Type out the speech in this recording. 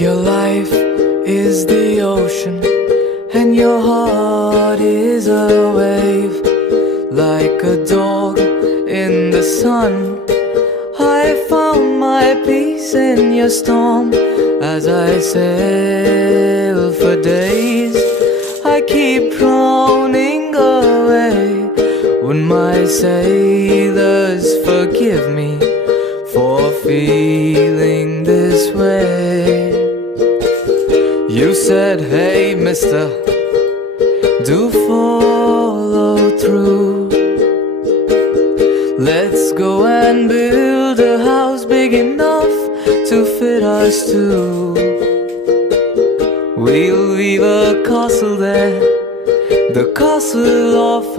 Your life is the ocean, and your heart is a wave. Like a dog in the sun, I found my peace in your storm. As I sail for days, I keep drowning away. When my sailors forgive me for feeling this way. You said, hey mister, do follow through. Let's go and build a house big enough to fit us two. We'll weave a castle there, the castle of